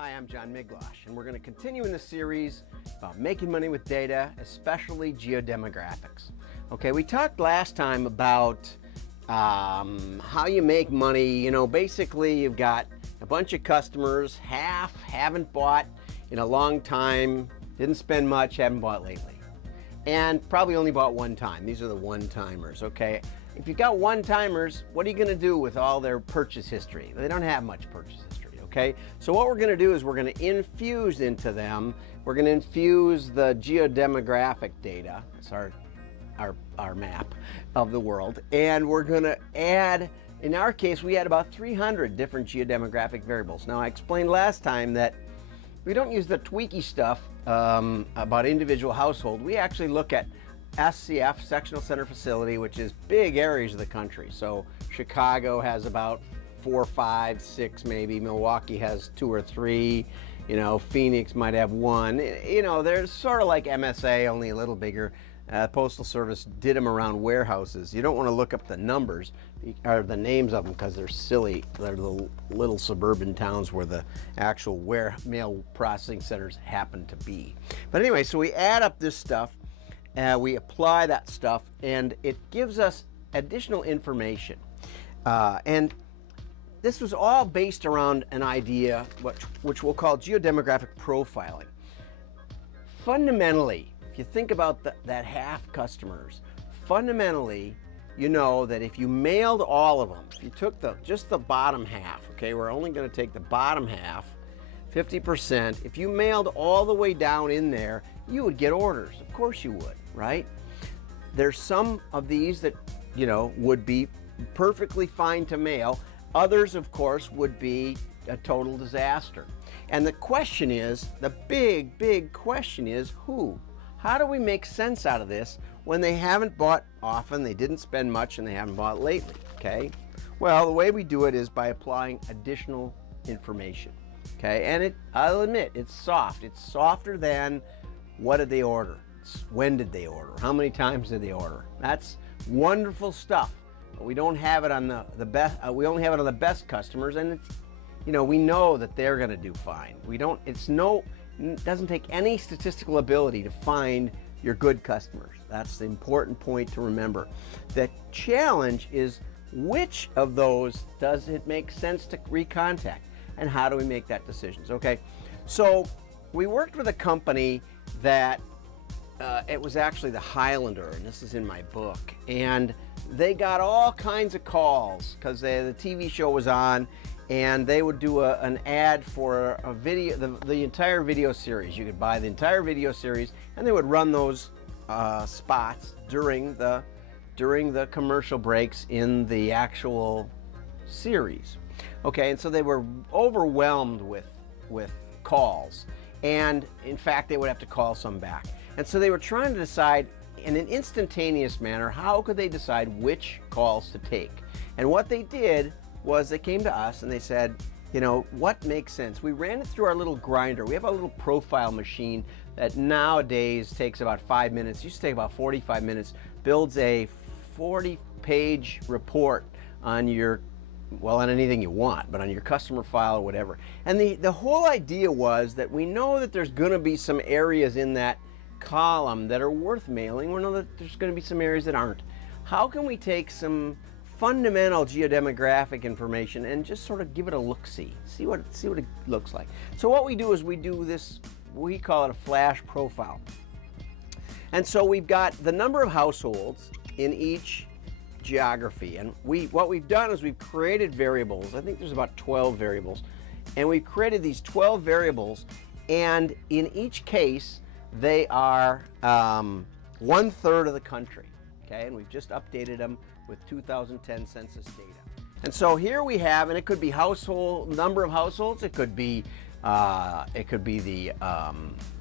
Hi, I'm John Miglosh, and we're going to continue in the series about making money with data, especially geodemographics. Okay, we talked last time about how you make money. You know, basically you've got a bunch of customers, half haven't bought in a long time, didn't spend much, haven't bought lately, and probably only bought one time. These are the one-timers, okay? If you've got one-timers, what are you going to do with all their purchase history? They don't have much purchase history. Okay, so what we're going to do is we're going to infuse into them, we're going to infuse the geodemographic data, it's our map of the world, and we're going to add, in our case, we had about 300 different geodemographic variables. Now, I explained last time that we don't use the tweaky stuff about individual household. We actually look at SCF, sectional center facility, which is big areas of the country. So Chicago has about 4, 5, 6 maybe. Milwaukee has 2 or 3. You know, Phoenix might have 1. You know, they're sort of like MSA, only a little bigger. Postal Service did them around warehouses. You don't want to look up the numbers or the names of them because they're silly. They're the little suburban towns where the actual mail processing centers happen to be. But anyway, so we add up this stuff, we apply that stuff, and it gives us additional information. And this was all based around an idea which we'll call geodemographic profiling. Fundamentally, if you think about that half customers, fundamentally, you know that if you mailed all of them, if you took just the bottom half, okay, we're only going to take the bottom half, 50%, if you mailed all the way down in there, you would get orders. Of course you would, right? There's some of these that, you know, would be perfectly fine to mail. Others, of course, would be a total disaster. And the question is, the big question is who? How do we make sense out of this when they haven't bought often, they didn't spend much, and they haven't bought lately, okay? Well, the way we do it is by applying additional information, okay? And I'll admit, it's soft. It's softer than what did they order? When did they order? How many times did they order? That's wonderful stuff. But we don't have it on the best. We only have it on the best customers, and it's, you know, we know that they're going to do fine. We don't. It doesn't take any statistical ability to find your good customers. That's the important point to remember. The challenge is which of those does it make sense to recontact, and how do we make that decisions? Okay, so we worked with a company that it was actually the Highlander, and this is in my book, and they got all kinds of calls because the TV show was on, and they would do an ad for a video, the entire video series. You could buy the entire video series, and they would run those spots during the commercial breaks in the actual series. Okay, and so they were overwhelmed with calls, and in fact they would have to call some back. And so they were trying to decide in an instantaneous manner, how could they decide which calls to take? And what they did was they came to us and they said, you know, what makes sense? We ran it through our little grinder. We have a little profile machine that nowadays takes about 5 minutes. It used to take about 45 minutes, builds a 40-page report on your, well, on anything you want, but on your customer file or whatever. And the whole idea was that we know that there's going to be some areas in that column that are worth mailing. We know that there's going to be some areas that aren't. How can we take some fundamental geodemographic information and just sort of give it a look-see, see what it looks like? So what we do is we do this, we call it a flash profile. And so we've got the number of households in each geography, and what we've done is we've created variables. I think there's about 12 variables, and we've created these 12 variables, and in each case they are 1/3 of the country, okay? And we've just updated them with 2010 census data. And so here we have, and it could be household number of households. It could be the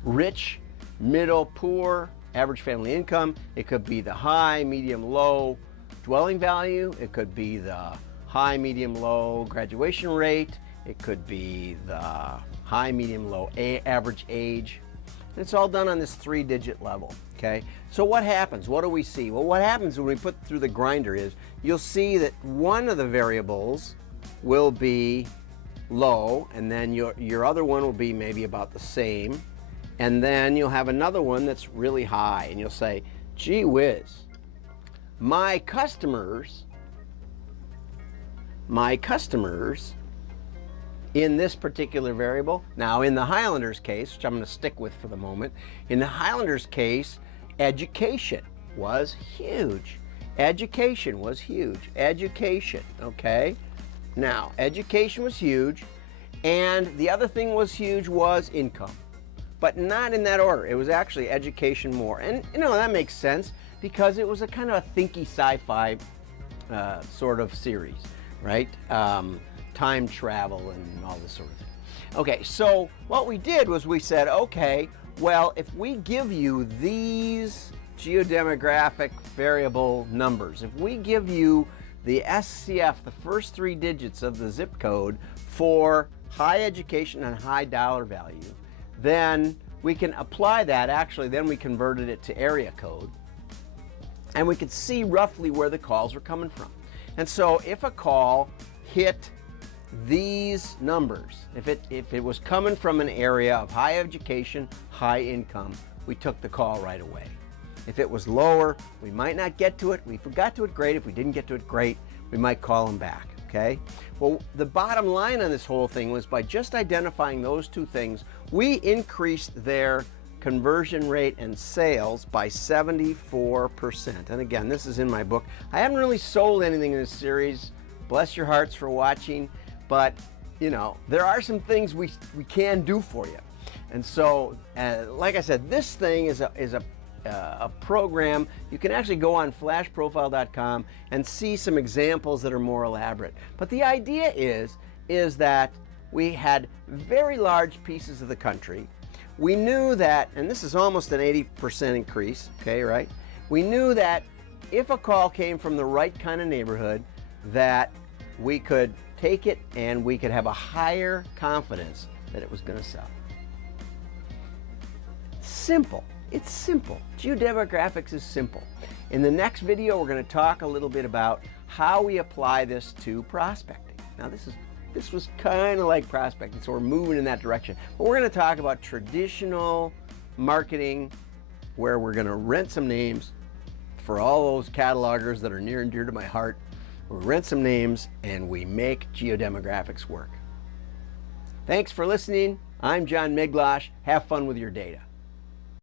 rich, middle, poor, average family income. It could be the high, medium, low dwelling value. It could be the high, medium, low graduation rate. It could be the high, medium, low average age. And it's all done on this 3-digit level, okay? So what happens? What do we see? Well, what happens when we put through the grinder is you'll see that one of the variables will be low, and then your other one will be maybe about the same, and then you'll have another one that's really high, and you'll say, gee whiz, my customers in this particular variable. Now in the Highlanders case, which I'm going to stick with for the moment, in the Highlanders case, education was huge. Education was huge. Education, okay? Now, education was huge, and the other thing was huge was income. But not in that order. It was actually education more. And you know, that makes sense because it was a kind of a thinky sci-fi sort of series, right? Time travel and all this sort of thing. Okay, so what we did was we said, okay, well, if we give you these geodemographic variable numbers, if we give you the SCF, the first 3 digits of the zip code for high education and high dollar value, then we can apply that. Actually, then we converted it to area code, and we could see roughly where the calls were coming from. And so if a call hit these numbers, if it was coming from an area of high education, high income, we took the call right away. If it was lower, we might not get to it. If we got to it, great. If we didn't get to it, great. We might call them back, okay? Well, the bottom line on this whole thing was by just identifying those 2 things, we increased their conversion rate and sales by 74%. And again, this is in my book. I haven't really sold anything in this series. Bless your hearts for watching. But, you know, there are some things we can do for you. And so, like I said, this thing is a program. You can actually go on flashprofile.com and see some examples that are more elaborate. But the idea is that we had very large pieces of the country. We knew that, and this is almost an 80% increase, okay, right? We knew that if a call came from the right kind of neighborhood, that we could take it and we could have a higher confidence that it was going to sell. Simple. It's simple. Geodemographics is simple. In the next video, we're going to talk a little bit about how we apply this to prospecting. Now, this was kind of like prospecting, so we're moving in that direction. But we're going to talk about traditional marketing, where we're going to rent some names for all those catalogers that are near and dear to my heart. We rent some names and we make Geodemographics work. Thanks for listening. I'm John Miglosh. Have fun with your data.